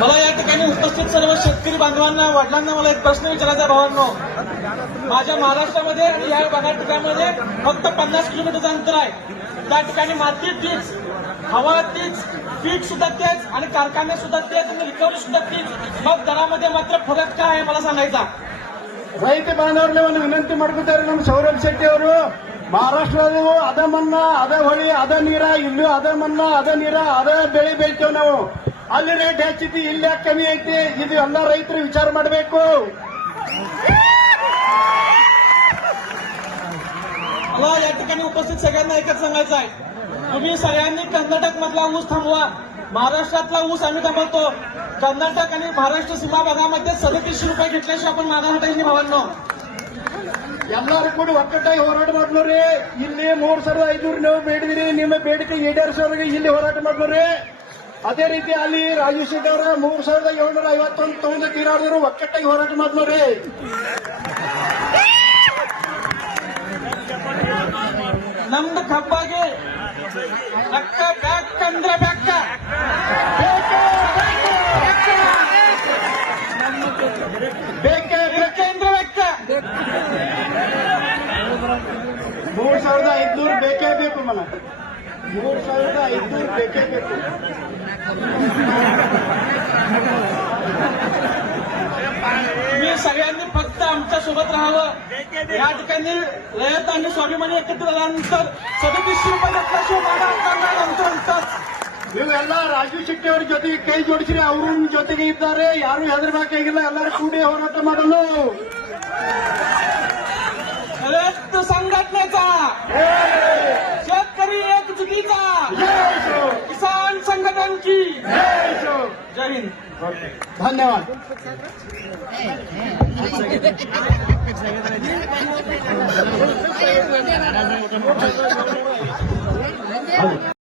मला या ठिकाणी उपस्थित सर्व शेतकरी बांधवांना वडिलांना मला एक प्रश्न विचारायचा आहे भावांनो माझ्या महाराष्ट्रामध्ये आणि या भागात ठिकाणामध्ये फक्त पन्नास किलोमीटरचं अंतर आहे त्या ठिकाणी माती तीच हवा तीच पीठ सुद्धा तेच आणि कारखाने सुद्धा तेच आणि रिकव्हरी सुद्धा तीच मग दरामध्ये मात्र फरक काय आहे मला सांगायचा ರೈತ ಬಾಂಧವರಲ್ಲಿ ಒಂದು ವಿನಂತಿ ಮಾಡ್ಕೊತಾರೆ ನಮ್ಮ ಸೌರಭ್ ಶೆಟ್ಟಿ ಅವರು ಮಹಾರಾಷ್ಟ್ರದಲ್ಲೂ ಅದ ಮನ್ನಾ ಅದ ಹೊಳಿ ಅದ ನೀರ ಇಲ್ಲೂ ಅದ ಮನ್ನಾ ಅದ ನೀರ ಅದ ಬೆಳೆ ಬೆಳಿತೇವೆ ನಾವು ಅಲ್ಲಿ ರೇಟ್ ಹೆಚ್ಚೈತಿ ಇಲ್ಲಿ ಯಾಕೆ ಕಮ್ಮಿ ಐತಿ ಇದು ಎಲ್ಲ ರೈತರು ವಿಚಾರ ಮಾಡಬೇಕು मला या ठिकाणी उपस्थित सगळ्यांना एकच सांगायचं आहे तुम्ही सगळ्यांनी कर्नाटक मधला ऊस थांबवा महाराष्ट्रातला ऊस आम्ही थांबवतो कर्नाटक आणि महाराष्ट्र सीमा भागामध्ये सदतीसशे रुपये घेतल्याशिवाय आपण मागा हटायची भावांनो ಎಲ್ಲರೂ ಕೂಡ ಒಕ್ಕಟ್ಟಾಗಿ ಹೋರಾಟ ಮಾಡ್ಲೋರಿ ಇಲ್ಲಿ ಮೂರ್ ಸಾವಿರದ ಐನೂರು ನೀವು ಬೇಡಿದಿರಿ ನಿಮ್ಮ ಬೇಡಿಕೆ ಈಡೇರಿಸೋರಿಗೆ ಇಲ್ಲಿ ಹೋರಾಟ ಮಾಡ್ಲೋರಿ ಅದೇ ರೀತಿ ಅಲ್ಲಿ ರಾಜು ಶೆಟ್ಟಿ ಅವರ ಮೂರ್ ಸಾವಿರದ ಏಳ್ನೂರ ಐವತ್ತೊಂದು ತಗೊಂಡು ತೀರಾಡಿದ್ರು ಒಕ್ಕಟ್ಟಾಗಿ ಹೋರಾಟ ಮಾಡ್ತಾರೆ ನಮ್ದು ಕಬ್ಬಾಗಿ. ಅಕ್ಕ ಬ್ಯಾಕ್ ಅಂದ್ರೆ ಬೇಕೇ ಅಂದ್ರೆ ಬೆಕ್ಕ ಮೂರ್ ಸಾವಿರದ ಐದ್ನೂರು ಬೇಕೇ ಬೇಕು ಮನ. ಮೂರ್ ಸಾವಿರದ ಐದ್ನೂರು ಬೇಕೇ ಬೇಕು तुम्ही सगळ्यांनी फक्त आमच्या सोबत राहावं या ठिकाणी रयत आणि स्वाभिमानी एकत्र झाल्यानंतर सदतीसशे रुपये घेतल्याशिवाय मागा हटणार नाही आमचं म्हणतात ನೀವೆಲ್ಲ ರಾಜು ಶೆಟ್ಟಿ ಅವ್ರ ಜೊತೆಗೆ ಕೈ ಜೋಡಿಸಿರಿ ಅವರು ನಿಮ್ ಜೊತೆಗೆ ಇದ್ದಾರೆ ಯಾರು ಹೆದರ್ಬೇಕಾಗಿಲ್ಲ ಎಲ್ಲರೂ ಕೂಡಿ ಹೋರಾಟ ಮಾಡಲು जय हिंद. धन्यवाद.